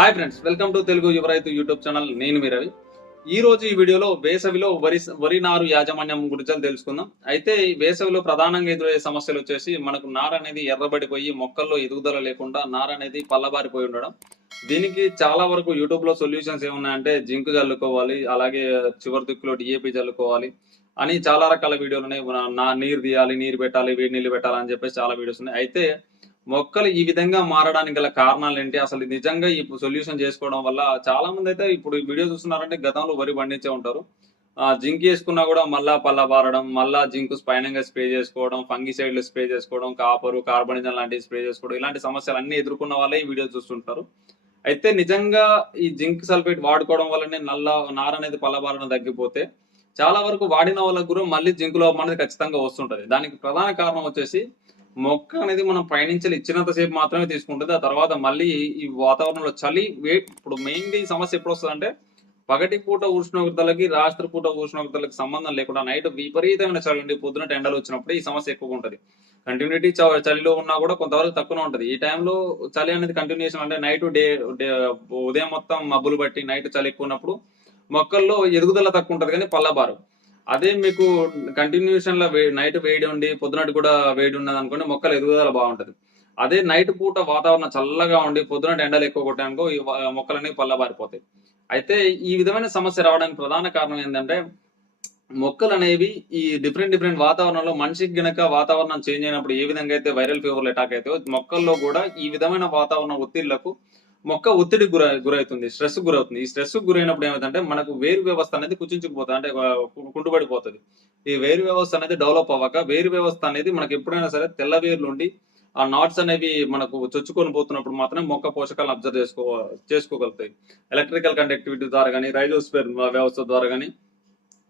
Hi friends welcome to Telugu Yuva Raithu YouTube channel నేను మీ రవి. ఈ రోజు ఈ వీడియోలో వేసవిలో వరి వరి నారు యాజమాన్యం గురించి తెలుసుకుందాం. అయితే వేసవిలో ప్రధానంగా ఎదురయ్యే సమస్యలు వచ్చేసి మనకు నార అనేది ఎర్రబడిపోయి మొక్కల్లో ఎదుగుదల లేకుండా నార అనేది పల్లబారిపోయి ఉండడం. దీనికి చాలా వరకు యూట్యూబ్లో సొల్యూషన్స్ ఏమున్నాయంటే జింక్ చల్లుకోవాలి అలాగే చివరి దిక్కులో డిఏపి చల్లుకోవాలి అని చాలా రకాల వీడియోలు ఉన్నాయి. నా నీరు తీయాలి నీరు పెట్టాలి వేడి నీళ్ళు పెట్టాలి అని చెప్పేసి చాలా వీడియోస్ ఉన్నాయి. అయితే మొక్కలు ఈ విధంగా మారడానికి గల కారణాలు ఏంటి? అసలు నిజంగా ఈ సొల్యూషన్ చేసుకోవడం వల్ల చాలా మంది అయితే ఇప్పుడు ఈ వీడియో చూస్తున్నారంటే గతంలో వరి పండించే ఉంటారు. ఆ, జింక్ వేసుకున్నా కూడా మళ్ళా పల్ల బారడం మళ్ళా జింక్ స్పైనంగా స్ప్రే చేసుకోవడం ఫంగిసైడ్లు స్ప్రే చేసుకోవడం కాపరు కార్బనిజం లాంటివి స్ప్రే చేసుకోవడం ఇలాంటి సమస్యలు అన్ని ఎదుర్కొన్న వాళ్ళే ఈ వీడియో చూస్తుంటారు. అయితే నిజంగా ఈ జింక్ సల్ఫేట్ వాడుకోవడం వల్లనే నల్ల నార అనేది పల్లబారడం తగ్గిపోతే చాలా వరకు వాడిన వాళ్ళకు కూడా మళ్ళీ జింక్ లోపం అనేది ఖచ్చితంగా వస్తుంటది. దానికి ప్రధాన కారణం వచ్చేసి మొక్క అనేది మనం పయనించాలి ఇచ్చినంత సేపు మాత్రమే తీసుకుంటుంది. ఆ తర్వాత మళ్ళీ ఈ వాతావరణంలో చలి వేట్ ఇప్పుడు మెయిన్లీ సమస్య ఎప్పుడు వస్తుంది అంటే పగటి పూట ఉష్ణోగ్రతలకి రాత్రి పూట ఉష్ణోగ్రతలకి సంబంధం లేకుండా నైట్ విపరీతమైన చలి ఉండి పొద్దున ఎండలు వచ్చినప్పుడు ఈ సమస్య ఎక్కువగా ఉంటుంది. కంటిన్యూటీ చలిలో ఉన్నా కూడా కొంతవరకు తక్కువ ఉంటది. ఈ టైంలో చలి అనేది కంటిన్యూషన్ అంటే నైట్ డే ఉదయం మొత్తం మబ్బులు బట్టి నైట్ చలి ఎక్కువ ఉన్నప్పుడు మొక్కల్లో ఎదుగుదల తక్కువ ఉంటుంది కానీ పల్లబారు. అదే మీకు కంటిన్యూషన్లో నైట్ వేడి ఉండి పొద్దునటి కూడా వేడి ఉన్నది అనుకోండి మొక్కలు ఎదుగుదల బాగుంటది. అదే నైట్ పూట వాతావరణం చల్లగా ఉండి పొద్దునటి ఎండలు ఎక్కువ కొట్టానుకో ఈ మొక్కలన్నీ పల్లబారిపోతాయి. అయితే ఈ విధమైన సమస్య రావడానికి ప్రధాన కారణం ఏంటంటే మొక్కలు అనేవి ఈ డిఫరెంట్ డిఫరెంట్ వాతావరణంలో మనిషికి గనక వాతావరణం చేంజ్ అయినప్పుడు ఏ విధంగా అయితే వైరల్ ఫీవర్లు అటాక్ అయితే మొక్కల్లో కూడా ఈ విధమైన వాతావరణ ఒత్తిళ్ళకు మొక్క ఒత్తిడికి గురై గురవుతుంది స్ట్రెస్ గురవుతుంది. ఈ స్ట్రెస్ గురైనప్పుడు ఏమైందంటే మనకు వేరు వ్యవస్థ అనేది కుచించుకుపోతుంది. అంటే ఆ, కుంటుపడిపోతుంది ఈ వేరు వ్యవస్థ అనేది డెవలప్ అవ్వక వేరు వ్యవస్థ అనేది మనకి ఎప్పుడైనా సరే తెల్ల వేర్లు ఉండి ఆ నాట్స్ అనేవి మనకు చొచ్చుకొని పోతున్నప్పుడు మాత్రమే మొక్క పోషకాలను అబ్జర్వ్ చేసుకో చేసుకోగలుగుతాయి. ఎలక్ట్రికల్ కండక్టివిటీ ద్వారా కానీ రైజోస్పేర్ వ్యవస్థ ద్వారా కానీ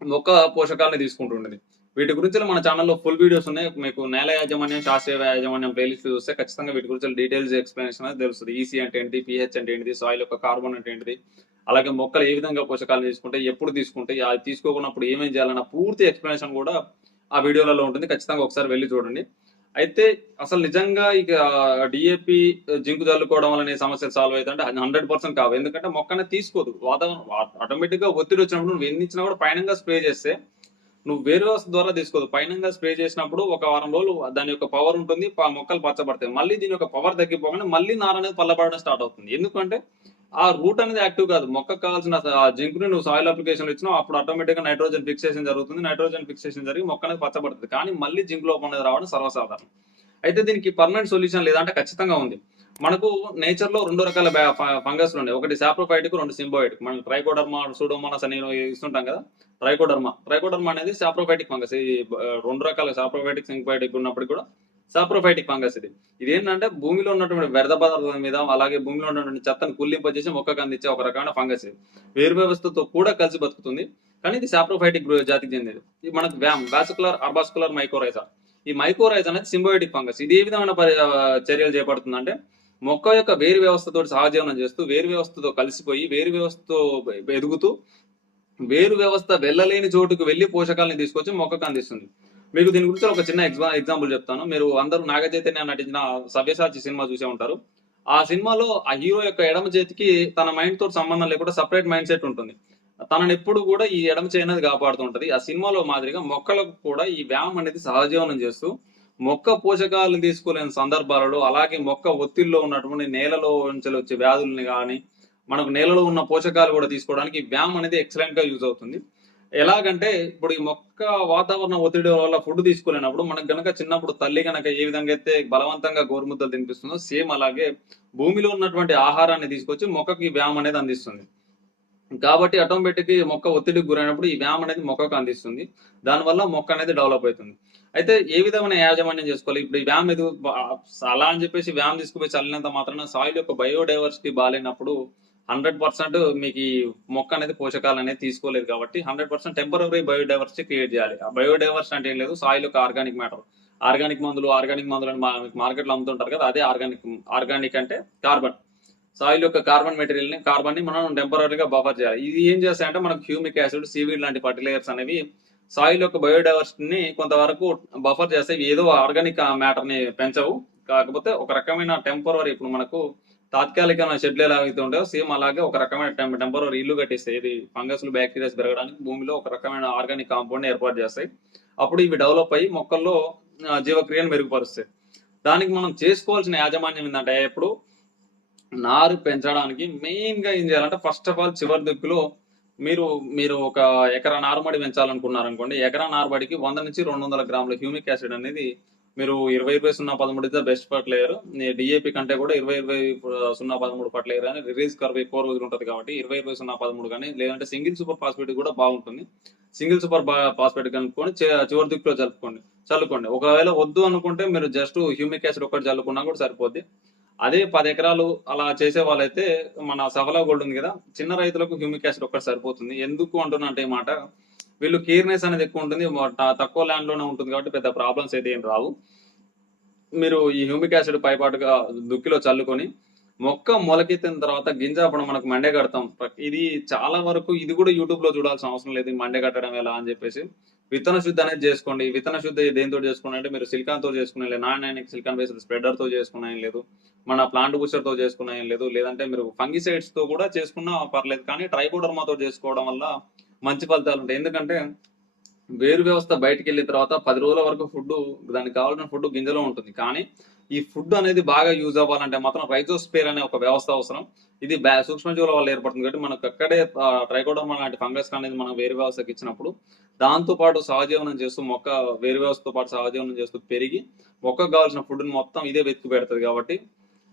మొక్క పోషకాలని తీసుకుంటుండేది వీటి గురించి మన ఛానల్లో ఫుల్ వీడియోస్ ఉన్నాయి. మీకు నేల యాజమాన్యం శాస్త్రీయ యాజమాన్యం ప్లేలిస్ట్ చూస్తే ఖచ్చితంగా వీటి గురించి డీటెయిల్స్ ఎక్స్ప్లెనేషన్ అనేది తెలుస్తుంది. ఈసీ అంటే ఏంటి పిహెచ్ అంటే ఏంటిది సాయిల్ యొక్క కార్బన్ అంటే ఏంటిది అలాగే మొక్కలు ఏ విధంగా పోషకాలు తీసుకుంటే ఎప్పుడు తీసుకుంటే అది తీసుకోకున్నప్పుడు ఏమేం చేయాలన్న పూర్తి ఎక్స్ప్లెనేషన్ కూడా ఆ వీడియోలలో ఉంటుంది. ఖచ్చితంగా ఒకసారి వెళ్ళి చూడండి. అయితే అసలు నిజంగా ఇక డిఏపి జింకు చల్లుకోవడం వల్ల సమస్య సాల్వ్ అవుతుంటే హండ్రెడ్ పర్సెంట్ కావు. ఎందుకంటే మొక్కనే తీసుకోదు. వాతావరణం ఆటోమేటిక్గా ఒత్తిడి వచ్చినప్పుడు నువ్వు ఎన్నిచ్చినా కూడా పైనంగా స్ప్రే చేస్తే నువ్వు వేరే ద్వారా తీసుకోదు. పైనంగా స్ప్రే చేసినప్పుడు ఒక వారం రోజులు దాని యొక్క పవర్ ఉంటుంది ప- మొక్కలు పచ్చబడతాయి. మళ్ళీ దీని యొక్క పవర్ తగ్గిపోగానే మళ్ళీ నార అనేది పల్లబడడం స్టార్ట్ అవుతుంది. ఎందుకంటే ఆ రూట్ అనేది యాక్టివ్ కాదు. మొక్కకు కావాల్సిన జింక్ని నువ్వు సాయిల్ అప్లికేషన్ ఇచ్చినా అప్పుడు ఆటోమేటిక్గా నైట్రోజన్ ఫిక్సేషన్ జరుగుతుంది. నైట్రోజన్ ఫిక్సేషన్ జరిగి మొక్క అనేది పచ్చబడుతుంది. కానీ మళ్ళీ జింక్ లోపం అనేది రావడం సర్వసాధారణం. అయితే దీనికి పర్మనెంట్ సొల్యూషన్ లేదంటే ఖచ్చితంగా ఉంది. మనకు నేచర్లో రెండు రకాల ఫంగస్ ఉన్నాయి. ఒకటి సాప్రోఫైటిక్ రెండు సింబోయిటిక్ మనం ట్రైకోడర్మా సూడోమోనాస్ అని ఇస్తుంటాం కదా. ట్రైకోడర్మా ట్రైకోడర్మా అనేది సాప్రోఫైటిక్ ఫంగస్ ఈ రెండు రకాల సాప్రోఫైటిక్ సింబోయిటిక్ ఉన్నప్పుడు కూడా సాప్రోఫైటిక్ ఫంగస్ ఇది. ఇది ఏంటంటే భూమిలో ఉన్నటువంటి వ్యర్థ పదార్థాల మీద అలాగే భూమిలో ఉన్నటువంటి చెత్తను కుల్లింపజేసి మొక్కకు అందించే ఒక రకమైన ఫంగస్ ఇది. వేరు వ్యవస్థతో కూడా కలిసి బతుకుతుంది. కానీ ఇది సాప్రోఫైటిక్ జాతికి చెందినది. ఇది మనకు వ్యామ్ వాసుకులర్ అర్బాస్కులర్ మైకోరైజా ఈ మైకోరైజ్ అనేది సింబయోటిక్ ఫంగస్ ఇది ఏ విధమైన చర్యలు చేపడుతుంది చర్యలు చేపడుతుందంటే మొక్క యొక్క వేరు వ్యవస్థతో సహజీవనం చేస్తూ వేరు వ్యవస్థతో కలిసిపోయి వేరు వ్యవస్థతో ఎదుగుతూ వేరు వ్యవస్థ వెళ్ళలేని చోటుకు వెళ్ళి పోషకాలను తీసుకొచ్చి మొక్కకు అందిస్తుంది. మీకు దీని గురించి ఒక చిన్న ఎగ్జా ఎగ్జాంపుల్ చెప్తాను. మీరు అందరూ నాగ చైతన్య నటించిన సవ్యసాచి సినిమా చూసే ఉంటారు. ఆ సినిమాలో ఆ హీరో యొక్క ఎడమ చేతికి తన మైండ్ తోటి సంబంధం లేకుండా సపరేట్ మైండ్ సెట్ ఉంటుంది. తనని ఎప్పుడు కూడా ఈ ఎడమ చేయి అనేది కాపాడుతూ ఉంటది. ఆ సినిమాలో మాదిరిగా మొక్కలకు కూడా ఈ వ్యాయామం అనేది సహజీవనం చేస్తూ మొక్క పోషకాలను తీసుకోలేని సందర్భాలలో అలాగే మొక్క ఒత్తిడిలో ఉన్నటువంటి నేలలో నుంచి వచ్చే వ్యాధుల్ని కానీ మనకు నేలలో ఉన్న పోషకాలు కూడా తీసుకోవడానికి వ్యామ్ అనేది ఎక్సలెంట్గా యూజ్ అవుతుంది. ఎలాగంటే ఇప్పుడు ఈ మొక్క వాతావరణ ఒత్తిడి వల్ల ఫుడ్ తీసుకోలేనప్పుడు మనకు గనక చిన్నప్పుడు తల్లి గనక ఏ విధంగా అయితే బలవంతంగా గోరుముద్దలు తినిపిస్తుందో సేమ్ అలాగే భూమిలో ఉన్నటువంటి ఆహారాన్ని తీసుకొచ్చి మొక్కకి వ్యామ్ అనేది అందిస్తుంది. కాబట్టి ఆటోమేటిక్ మొక్క ఒత్తిడికి గురైనప్పుడు ఈ వ్యాయామం అనేది మొక్కకు అందిస్తుంది. దానివల్ల మొక్క అనేది డెవలప్ అవుతుంది. అయితే ఏ విధమైన యాజమాన్యం చేసుకోవాలి? ఇప్పుడు ఈ వ్యాయామం ఎదు అలా అని చెప్పేసి వ్యామ్ తీసుకుపోయి చల్లినంత మాత్రాన సాయిల్ యొక్క బయోడైవర్సిటీ బాగాలేనప్పుడు హండ్రెడ్ పర్సెంట్ మీకు ఈ మొక్క అనేది పోషకాలు అనేది తీసుకోలేదు కాబట్టి hundred percent temporary biodiversity create చేయాలి. ఆ బయోడైవర్సిటీ అంటే ఏం లేదు సాయిల్ యొక్క ఆర్గానిక్ మ్యాటర్ ఆర్గానిక్ మందులు ఆర్గానిక్ మందులు అని మార్కెట్లో అమ్ముతుంటారు కదా అదే ఆర్గానిక్ ఆర్గానిక్ అంటే కార్బన్ సాయిల్ యొక్క కార్బన్ మెటీరియల్ని కార్బన్ని మనం టెంపరీగా బఫర్ చేయాలి. ఇది ఏం చేస్తాయంటే మనకు హ్యూమిక్ యాసిడ్ సీవీడ్ లాంటి ఫర్టిలైజర్స్ అనేవి సాయిల్ యొక్క బయోడైవర్సిటీని కొంతవరకు బఫర్ చేస్తాయి ఏదో ఆర్గానిక్ మ్యాటర్ని పెంచవు. కాకపోతే ఒక రకమైన టెంపరీ ఇప్పుడు మనకు తాత్కాలికమైన షెడ్లు ఎలా అయితే ఉంటాయో సేమ్ అలాగే ఒక రకమైన టెంపరీ ఇల్లు కట్టిస్తాయి ఇది ఫంగస్లు బ్యాక్టీరియాస్ పెరగడానికి భూమిలో ఒక రకమైన ఆర్గానిక్ కాంపౌండ్ ఏర్పాటు చేస్తాయి. అప్పుడు ఇవి డెవలప్ అయ్యి మొక్కల్లో జీవక్రియను మెరుగుపరుస్తాయి. దానికి మనం చేసుకోవాల్సిన యాజమాన్యం ఏంటంటే ఇప్పుడు నారు పెంచడానికి మెయిన్గా ఏం చేయాలంటే ఫస్ట్ ఆఫ్ ఆల్ చివరి దిక్కులో మీరు మీరు ఒక ఎకరా నారుమడి పెంచాలనుకున్నారనుకోండి ఎకరా నారుమడికి వంద నుంచి రెండు వందల గ్రాముల హ్యూమిక్ యాసిడ్ అనేది మీరు ఇరవై ఇరవై సున్నా పదమూడు ఇస్తే బెస్ట్ ఫర్టిలైజర్ డిఏపి కంటే కూడా ఇరవై ఇరవై సున్నా పదమూడు ఫర్టిలైజర్ అని రిలీజ్ కర్వ్ ఎక్కువ రోజులు ఉంటుంది కాబట్టి ఇరవై ఇరవై సున్నా పదమూడు కానీ లేదంటే సింగిల్ సూపర్ ఫాస్ఫేట్ కూడా బాగుంటుంది. సింగిల్ సూపర్ ఫాస్ఫేట్ కలుపుకొని చివరి దిక్కులో జరుపుకోండి చల్లుకోండి. ఒకవేళ వద్దు అనుకుంటే మీరు జస్ట్ హ్యూమిక్ యాసిడ్ ఒకటి చల్లుకున్నా కూడా సరిపోద్ది. అదే పది ఎకరాలు అలా చేసే వాళ్ళైతే మన సఫలా గోల్డ్ ఉంది కదా చిన్న రైతులకు హ్యూమిక్ యాసిడ్ ఒక్కటి సరిపోతుంది. ఎందుకు అంటున్నా ఈ మాట వీళ్ళు కేర్నెస్ అనేది ఎక్కువ ఉంటుంది తక్కువ ల్యాండ్లోనే ఉంటుంది కాబట్టి పెద్ద ప్రాబ్లమ్స్ అయితే ఏం రావు. మీరు ఈ హ్యూమిక్ యాసిడ్ పైపాటుగా దుక్కిలో చల్లుకొని మొక్క మొలకెత్తిన తర్వాత గింజ అప్పుడు మనకు మండే కడతాం. ఇది చాలా వరకు ఇది కూడా యూట్యూబ్లో చూడాల్సిన అవసరం లేదు మండే కట్టడం ఎలా అని చెప్పేసి. విత్తన శుద్ధి అనేది చేసుకోండి. విత్తన శుద్ధి దేనితో చేసుకోండి అంటే మీరు సిలికాన్తో చేసుకునే లేదు. నాన్ ఆయనకి సిలికాన్ బేస్డ్ స్ప్రెడర్తో చేసుకునే లేదు. మన ప్లాంట్ బూస్టర్తో చేసుకునే లేదు. లేదంటే మీరు ఫంగిసైడ్స్తో కూడా చేసుకున్నా పర్లేదు కానీ ట్రైకోడర్మాతో చేసుకోవడం వల్ల మంచి ఫలితాలు ఉంటాయి. ఎందుకంటే వేరు వ్యవస్థ బయటికి వెళ్ళిన తర్వాత పది రోజుల వరకు ఫుడ్ దానికి కావాల్సిన ఫుడ్ గింజలో ఉంటుంది. కానీ ఈ ఫుడ్ అనేది బాగా యూజ్ అవ్వాలంటే మాత్రం రైజోస్పేర్ అనే ఒక వ్యవస్థ అవసరం. ఇది బ్యా- సూక్ష్మజీవుల వల్ల ఏర్పడుతుంది కాబట్టి మనకు అక్కడే ట్రైకోడర్మా లాంటి ఫంగస్ అనేది మనం వేరు వ్యవస్థకి ఇచ్చినప్పుడు దాంతో పాటు సహజీవనం చేస్తూ మొక్క వేరు వ్యవస్థతో పాటు సహజీవనం చేస్తూ పెరిగి మొక్కకు కావాల్సిన ఫుడ్ని మొత్తం ఇదే వెతికి పెడుతుంది కాబట్టి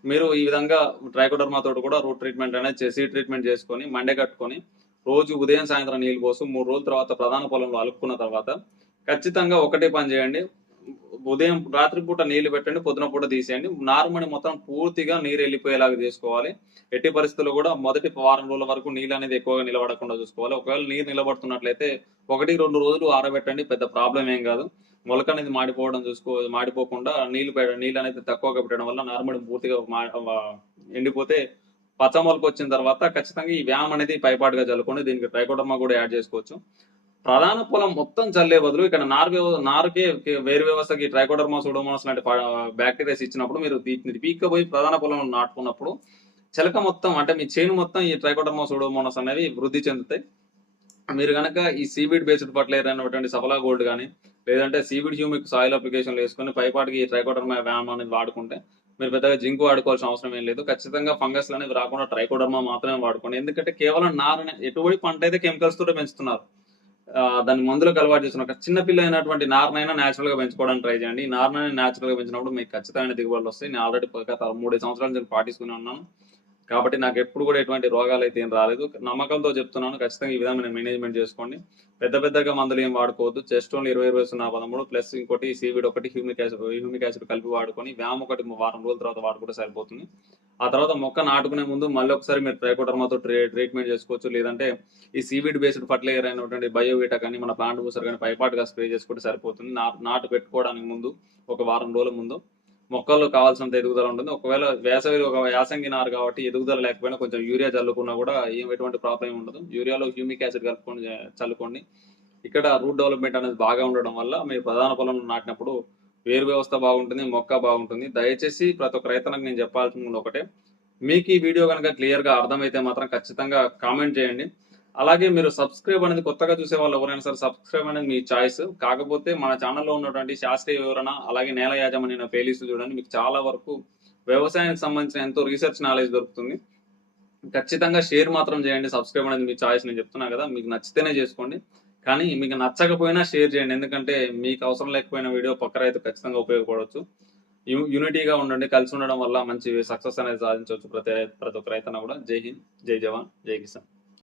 మీరు ఈ విధంగా ట్రైకోడర్మా తోటి కూడా రూట్ ట్రీట్మెంట్ అనేది చేసి ట్రీట్మెంట్ చేసుకొని మండే కట్టుకొని రోజు ఉదయం సాయంత్రం నీళ్ళు పోసి మూడు రోజుల తర్వాత ప్రధాన పొలంలో అలుక్కున్న తర్వాత ఖచ్చితంగా ఒకటే పని చేయండి. ఉదయం రాత్రి పూట నీళ్ళు పెట్టండి పొద్దున పూట తీసేయండి. నార్మల్ మొత్తం పూర్తిగా నీరు వెళ్ళిపోయేలాగా చేసుకోవాలి. ఎట్టి పరిస్థితుల్లో కూడా మొదటి వారం రోజుల వరకు నీళ్ళు అనేది ఎక్కువగా నిలబడకుండా చూసుకోవాలి. ఒకవేళ నీరు నిలబడుతున్నట్లయితే ఒకటి రెండు రోజులు ఆరబెట్టండి పెద్ద ప్రాబ్లం ఏం కాదు. మొలక అనేది మాడిపోవడం చూసుకో మాడిపోకుండా నీళ్ళు పెట్టడం నీళ్ళు అనేది తక్కువగా పెట్టడం వల్ల నార్మల్ పూర్తిగా మా- ఎండిపోతే పచ్చ మొలక వచ్చిన తర్వాత ఖచ్చితంగా ఈ వ్యామ్ అనేది పైపాటుగా చల్లుకొని దీనికి ట్రైకోడర్మా కూడా యాడ్ చేసుకోవచ్చు. ప్రధాన పొలం మొత్తం చల్లే బదులు ఇక్కడ నార్ నారుకే వేరు వ్యవస్థకి ట్రైకోడర్మా సూడోమోనాస్ లాంటి బ్యాక్టీరియాస్ ఇచ్చినప్పుడు మీరు వీటిని పీక్కపోయి ప్రధాన పొలంలో నాటుకున్నప్పుడు చిలక మొత్తం అంటే మీ చేను మొత్తం ఈ ట్రైకోడర్మా సూడోమోనాస్ అనేవి వృద్ధి చెందుతాయి. మీరు కనుక ఈ సీవీడ్ బేస్డ్ ఫర్టిలైజర్ అయినటువంటి సఫలా గోల్డ్ కానీ లేదంటే సీవీడ్ హ్యూమిక్ సాయిల్ అప్లికేషన్లు వేసుకొని పైపాటికి ఈ ట్రైకోడర్మా వ్యామ్ అనేది వాడుకుంటే మీరు పెద్దగా జింక్ వాడుకోవాల్సిన అవసరం ఏం లేదు. ఖచ్చితంగా ఫంగస్ అనేవి రాకుండా ట్రైకోడర్మా మాత్రమే వాడుకోండి. ఎందుకంటే కేవలం నారనే ఎటువంటి పంట అయితే కెమికల్స్ తోటే పెంచుతున్నారు. దాన్ని మందులకు అలవాటు చేసిన ఒక చిన్న పిల్ల అయినటువంటి నారునైనా న్యాచురల్గా పెంచుకోవడానికి ట్రై చేయండి. ఈ నారునైనా గా పెంచినప్పుడు మీకు ఖచ్చితమైన దిగుబడులు వస్తాయి. నేను ఆల్రెడీ గత మూడు సంవత్సరాల నుంచి పాటిస్తూనే ఉన్నాను. కాబట్టి నాకు ఎప్పుడు కూడా ఎటువంటి రోగాలు అయితే ఏం రాలేదు. నమ్మకంతో చెప్తున్నాను ఖచ్చితంగా ఈ విధంగా మేనేజ్మెంట్ చేసుకోండి. పెద్ద పెద్దగా మందులు ఏం వాడుకోవద్దు. చెస్ట్ ఓన్లీ ఇరవై ఇరవై సున్నా పదమూడు ప్లస్ ఇంకోటి సీవిడ్ ఒకటి హ్యూమిక్ యాసిడ్ హ్యూమిక్ యాసిడ్ కలిపి వాడుకొని వ్యామ్ ఒకటి వారం రోజుల తర్వాత వాడుకుంటే సరిపోతుంది. ఆ తర్వాత మొక్క నాటుకునే ముందు మళ్ళీ ఒకసారి మీరు ట్రైకోడర్మాతో ట్రీట్మెంట్ చేసుకోవచ్చు. లేదంటే ఈ సీవీడ్ బేస్డ్ ఫర్టిలైజర్ అయినటువంటి బయోవీటా కానీ మన ప్లాంట్ బూసర్ కానీ పైపాటుగా స్ప్రే చేసుకుంటే సరిపోతుంది. నాటు నాటు పెట్టుకోవడానికి ముందు ఒక వారం రోజుల ముందు మొక్కలు కావాల్సినంత ఎదుగుదల ఉంటుంది. ఒకవేళ వేసవి ఒక యాసంగి నారు కాబట్టి ఎదుగుదల లేకపోయినా కొంచెం యూరియా చల్లుకున్నా కూడా ఏం ఎటువంటి ప్రాబ్లం ఉండదు. యూరియాలో హ్యూమిక్ యాసిడ్ కలుపుకొని చల్లుకోండి. ఇక్కడ రూట్ డెవలప్మెంట్ అనేది బాగా ఉండడం వల్ల మీరు ప్రధాన పొలంలో నాటినప్పుడు వేరు వ్యవస్థ బాగుంటుంది మొక్క బాగుంటుంది. దయచేసి ప్రతి ఒక్క రైతన్నకు నేను చెప్పాల్సింది ఒకటే. మీకు ఈ వీడియో కనుక క్లియర్గా అర్థమైతే మాత్రం ఖచ్చితంగా కామెంట్ చేయండి. అలాగే మీరు సబ్స్క్రైబ్ అనేది కొత్తగా చూసే వాళ్ళు ఎవరైనా సరే సబ్స్క్రైబ్ అనేది మీ చాయిస్ కాకపోతే మన ఛానల్లో ఉన్నటువంటి శాస్త్రీయ వివరణ అలాగే నేల యాజమాన్య ప్లేలిస్ట్ చూడండి. మీకు చాలా వరకు వ్యవసాయానికి సంబంధించిన ఎంతో రీసెర్చ్ నాలెడ్జ్ దొరుకుతుంది. ఖచ్చితంగా షేర్ మాత్రం చేయండి. సబ్స్క్రైబ్ అనేది మీ చాయిస్ నేను చెప్తున్నా కదా. మీకు నచ్చితేనే చేసుకోండి. కానీ మీకు నచ్చకపోయినా షేర్ చేయండి. ఎందుకంటే మీకు అవసరం లేకపోయిన వీడియో పక్క రైతు ఖచ్చితంగా ఉపయోగపడవచ్చు. యూనిటీగా ఉండండి. కలిసి ఉండడం వల్ల మంచి సక్సెస్ అనేది సాధించవచ్చు ప్రతి ప్రతి ఒక్క రైతన్న కూడా. జై హింద్. జై జవాన్. జై కిసాన్.